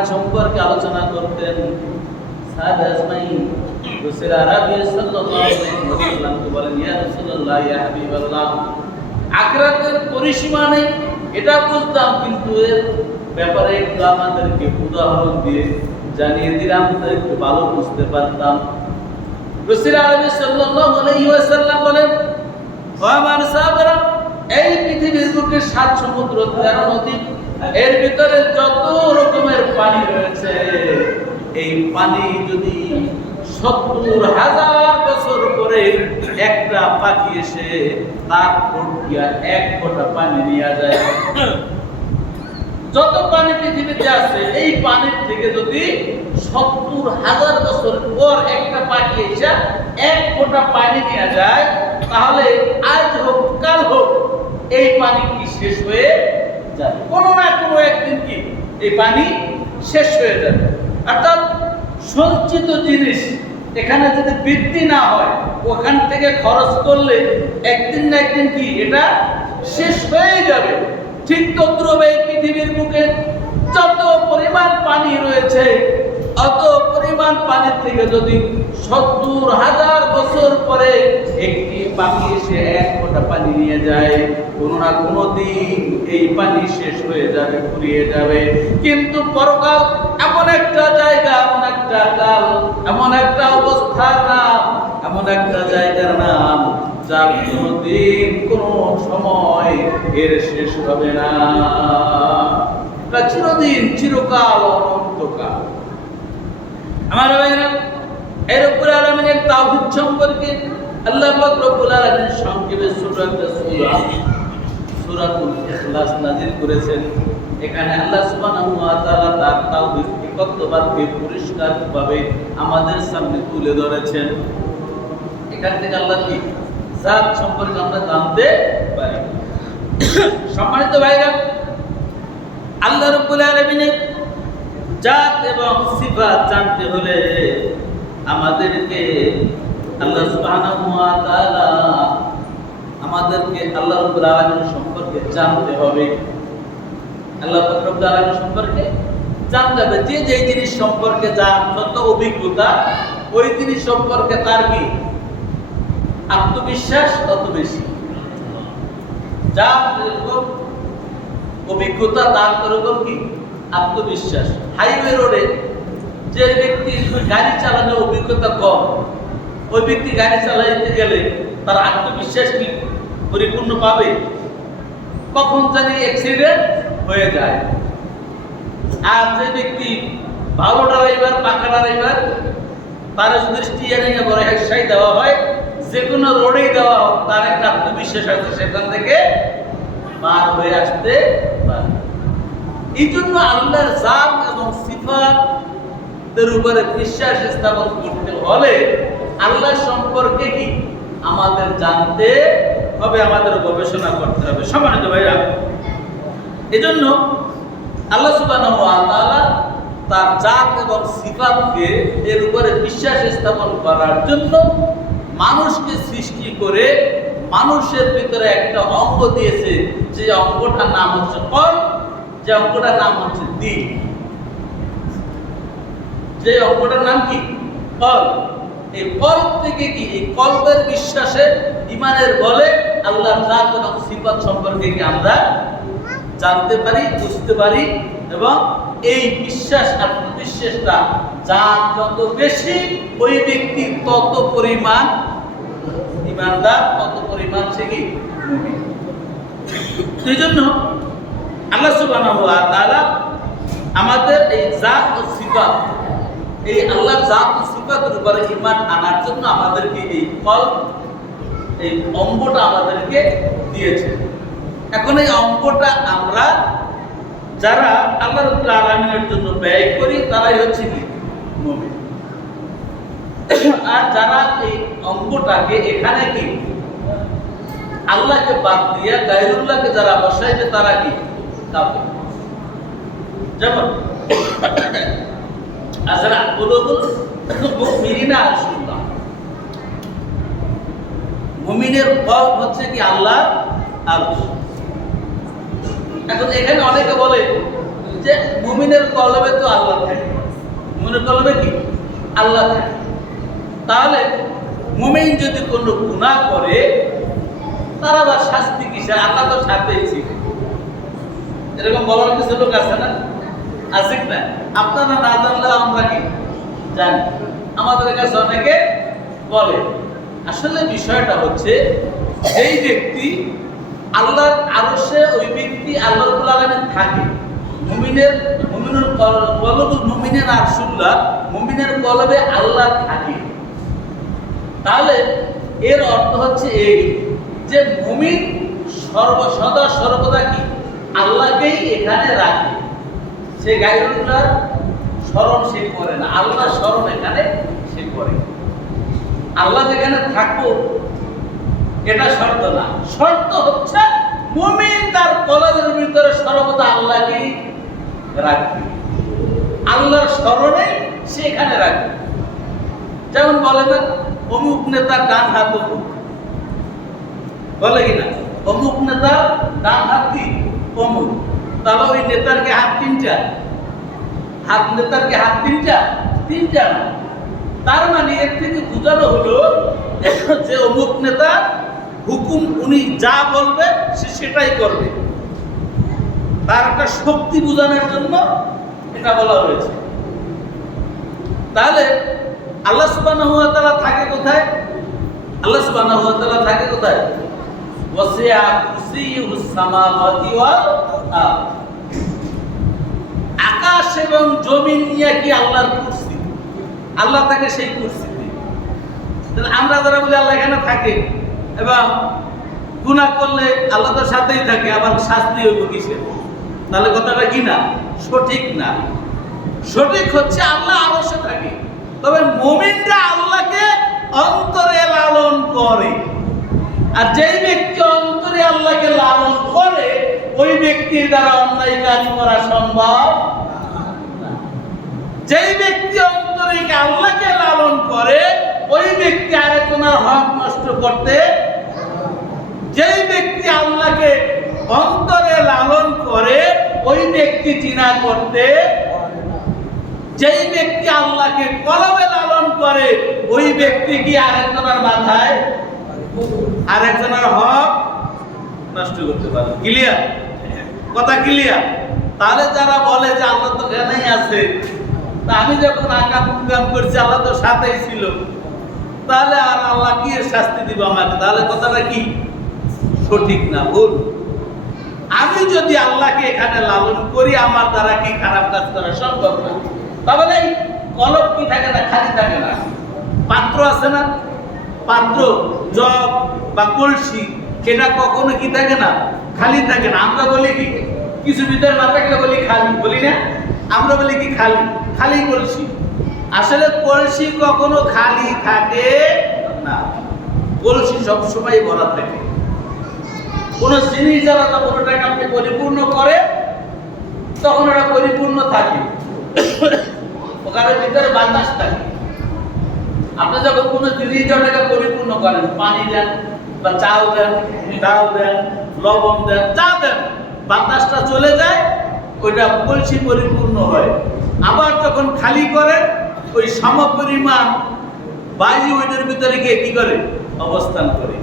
আখিরাত সম্পর্কে আলোচনা করতেন। সাহাবা আজমাইন রাসূল আরবি সাল্লাল্লাহু আলাইহি ওয়াসাল্লামকে বলেন, ইয়া রাসূলুল্লাহ, ইয়া হাবিবাল্লাহ, আখিরাতের পরিসীমা নেই এটা বুঝতাম, কিন্তু এর ব্যাপারে একটু আমাদেরকে উদাহরণ দিয়ে জানিয়ে দিলে আমরা একটু ভালো বুঝতে পারতাম। রাসূল আরবি সাল্লাল্লাহু আলাইহি ওয়াসাল্লাম বলেন, ও আমার সাহাবারা, এই পৃথিবীর বুকে 7 সমুদ্র 13 নদী, এর ভিতরে যত রকমের পানি রয়েছে, এই পানি যদি 70,000 বছর পরে একটা পাখি এসে তার প্রক্রিয়া 1 ফোঁটা পানি নিয়ে যায়, যত পানি পৃথিবীতে আছে এই পানির থেকে যদি 70,000 বছর পর একটা পাখি এসে 1 ফোঁটা পানি নিয়ে যায়, তাহলে আজ হোক কাল হোক এই পানি কি শেষ হয়ে যাবে? কোনো না কোনো একদিন কি এই পানি শেষ হয়ে যাবে। অর্থাৎ সঞ্চিত জিনিস এখানে যদি বৃদ্ধি না হয়, ওখান থেকে খরচ করলে একদিন না একদিন কি এটা শেষ হয়ে যাবে। ঠিক তদ্রুপ এই পৃথিবীর বুকে যত পরিমাণ পানি রয়েছে, অত পরিমাণ পানির থেকে যদি 70,000 বছর পরে একটি পাখি এসে 1 ফোঁটা পানি নিয়ে যায়, কোনো না কোনো দিন এই পানি শেষ হয়ে যাবে, ফুরিয়ে যাবে। কিন্তু পরকাল এমন একটা জায়গা, এমন একটা কাল, এমন একটা অবস্থার নাম, এমন একটা জায়গার নাম, যার কোনোদিন কোনো সময় এর শেষ হবে না। এটা চিরদিন, চিরকাল, অনন্তকাল। আমার ভাইরা, এর উপরে আলামিনের তাওহীদ সম্পর্কে আল্লাহ পাক রব্বুল আলামিন সংক্ষেপে ছোট একটা সূরাতুল ইখলাস নাযিল করেছেন। এখানে আল্লাহ সুবহানাহু ওয়া তাআলা তার তাওহীদ একত্ববাদকে পরিষ্কারভাবে আমাদের সামনে তুলে ধরেছেন। এখান থেকে আল্লাহ কি জাত সম্পর্কে আমরা জানতে পারি। সম্মানিত ভাইরা, আল্লাহ রাব্বুল আলামিনের জাত এবং সিফাত জানতে হলে আমাদেরকে আল্লাহ সুবহানাহু ওয়া তাআলা আমাদেরকে আল্লাহ রাব্বুল আলামিন সম্পর্কে জানতে হবে। আল্লাহ রাব্বুল আলামিন সম্পর্কে জানতে হবে। যে জিনিস সম্পর্কে যার যত অভিজ্ঞতা, ওই জিনিস সম্পর্কে তার কি আত্মবিশ্বাস তত বেশি। যার যেরকম অভিজ্ঞতা তার এরকম কি আত্মবিশ্বাস। হাইওয়ে রোডে যে ব্যক্তি গাড়ি চালানোর অভিজ্ঞতা কম, ওই ব্যক্তি গাড়ি চালাইতে গেলে তার আত্মবিশ্বাস কি পরিপূর্ণ পাবে? কখন জানি অ্যাক্সিডেন্ট হয়ে যায়। আর যে ব্যক্তি ভালো ড্রাইভার, পাকা ড্রাইভার, তার যদি স্টিয়ারিং এ বড় হেডসাই দেওয়া হয়, যে কোনো রোডেই দেওয়া হোক, তার একটা আত্মবিশ্বাস আছে সেখান থেকে পার হয়ে আসতে পারে। এই জন্য আল্লাহর জাত এবং সিফাতের উপরে বিশ্বাস স্থাপন করতে হলে আল্লাহ সম্পর্কে কি আমাদের জানতে হবে, আমাদের গবেষণা করতে হবে। সম্মানিত ভাইরা, এজন্য আল্লাহ সুবহানাহু ওয়া তাআলা তার জাত এবং সিফাতকে এর উপরে বিশ্বাস স্থাপন করার জন্য মানুষকে সৃষ্টি করে মানুষের ভিতরে একটা অঙ্গ দিয়েছে, যে অঙ্গটার নাম হচ্ছে কল, যে অঙ্গটার নাম হচ্ছে দিল। যে অঙ্গটার নাম কি কল। এই কল থেকে কি এই কলবের বিশ্বাসে, ঈমানের বলে আল্লাহর জাত এবং সিফাত সম্পর্কে কি আমরা জানতে পারি, বুঝতে পারি। এবং এই বিশ্বাস, আত্মবিশ্বাসটা যার যত বেশি, ওই ব্যক্তি তত পরিমাণ ঈমানদার, তত পরিমাণ সে কি মুমিন। সেই জন্য আল্লাহ সুবহানাহু ওয়া তাআলা আমাদের এই জাত ও সিফাত, এই আল্লাহর জাত ও সিফাতের উপরে ঈমান আনার জন্য আমাদেরকে এই কলব, এই অঙ্গটা আমাদেরকে দিয়েছে। এখন এই অঙ্গটা আমরা যারা আল্লাহ রাব্বুল আলামিনের জন্য ব্যয় করি, তারাই হচ্ছে কি মুমিন। আর যারা এই অঙ্গটাকে এখানে কি আল্লাহকে বাদ দিয়া গায়রুল্লাহকে যারা বসাইবে, তারা কি কাফের। যেমন আজরা কুলুবুল মুমিনিনা আল্লাহ, মুমিনের কলব হচ্ছে কি আল্লাহ আরশ। এখন এখানে অনেকে বলে যে মুমিনের কলবে তো আল্লাহ থাকে, মুমিনের কলবে কি আল্লাহ থাকে। তাহলে মুমিন যদি কোনো গুনাহ করে তার আবার শাস্তি কিসের? আল্লাহ তো সাথেই ছিল। এরকম বলার কিছু লোক আছে না, আছে না? আপনারা না জানলেও আমরা কি জানি, আমাদের কাছে অনেকে বলে। আসলে বিষয়টা হচ্ছে এই ব্যক্তি আল্লাহর আরশে, ওই ব্যক্তি আল্লাহ রাব্বুল আলামিন থাকে। মুমিনের কলবুল মুমিনের আরশুল্লাহ, মুমিনের কলবে আল্লাহ থাকে। তাহলে এর অর্থ হচ্ছে এই যে মুমিন সদা সর্বদা কি আল্লাহকেই এখানে রাখে, সে গায়রুল্লাহর স্মরণ সে করে না, আল্লাহ স্মরণ এখানে সে করে। আল্লাহ যেখানে থাকবো এটা শর্ত না, শর্ত হচ্ছে মুমিন তার কলবের ভিতরে সর্বদা আল্লাহকেই রাখবে, আল্লাহর স্মরণে সে এখানে রাখবে। যেমন বলে না অমুক নেতার ডান হাত অমুক, বলে কিনা অমুক নেতার ডান হাত কি অমুক। তাহলে ওই নেতার কি হাত তিনটা? হাত নেতার কি হাত তিনটা? তিনটা না। তার মানে এর থেকে বোঝানো হলো যে অমুক নেতা হুকুম উনি যা বলবে সে সেটাই করবে, তার একটা শক্তি বোঝানোর জন্য এটা বলা হয়েছে। তাহলে আল্লাহ সুবহানাহু ওয়া তাআলা থাকে কোথায়? আল্লাহ সুবহানাহু ওয়া তাআলা থাকে কোথায়? ওয়াসিআ কুরসিয়ুহুস সামাওয়াতি ওয়াল আরদ। আকাশ এবং জমিন নিয়ে কি আল্লাহর কুরসি, আল্লাহ থাকে সেই কুরসিতে। তাহলে আমরা যারা বলি আল্লাহ এখানে থাকে এবং গুনাহ করলে আল্লাহ তার সাথেই থাকে, আবার শাস্তি হইব কিসের? তাহলে কথাটা কি না, সঠিক না। সঠিক হচ্ছে আল্লাহ আরশে থাকে, তবে মুমিনরা আল্লাহকে অন্তরে লালন করে। আর যেই ব্যক্তি অন্তরে আল্লাহকে লালন করে ওই ব্যক্তির দ্বারা অন্যায় কাজ করা সম্ভব না। যেই ব্যক্তি অন্তরে আল্লাহকে লালন করে ওই ব্যক্তি আরেকজনের হক নষ্ট করতে, যেই ব্যক্তি আল্লাহকে অন্তরে লালন করে ওই ব্যক্তি জিনা করতে, যেই ব্যক্তি আল্লাহকে কলবে লালন করে ওই ব্যক্তি কি আরেকজনের মাথায় আরেকজনের হক নষ্ট করতে পারে। ক্লিয়ার? কথা ক্লিয়ার? তাহলে যারা বলে যে আল্লাহ তো এখানেই আছে, তা আমি যখন আকাম কুকাম করছি আল্লাহ তো সাথেই ছিল, তাহলে আর আল্লাহ কি শাস্তি দিব আমাকে? তাহলে কথাটা কি সঠিক না, ভুল। আমি যদি আল্লাহকে এখানে লালন করি আমার দ্বারা কি খারাপ কাজ করা সম্ভব না। তাহলে এই কলব কি থাকে না, খালি থাকে না। পাত্র আছে না, পাত্র জগ বা কলসি, এটা কখনো কি থাকে না, খালি থাকে না। আমরা বলি কি কিছু ভিতরে না থাকলে বলি খালি, বলি না? আমরা বলি কি খালি, খালি কলসি। আসলে কলসি কখনো খালি থাকে না, কলসি সবসময় ভরা থাকে। কোন জিনিস যারা কোনোটাকে আপনি পরিপূর্ণ করে তখন ওটা পরিপূর্ণ থাকে, ওখানে ভিতরে বাতাস থাকে। আপনি যখন কোনো জিনিস যাটাকে পরিপূর্ণ করেন, পানি দেন বা চাল দেন, ডাল দেন, লবণ দেন, চা দেন, বাতাসটা চলে যায়, ওইটা কলসি পরিপূর্ণ হয়। আবার যখন খালি করেন ওই সমপরিমাণ বায়ু ওইটার ভিতরে গিয়ে কি করে, অবস্থান করে।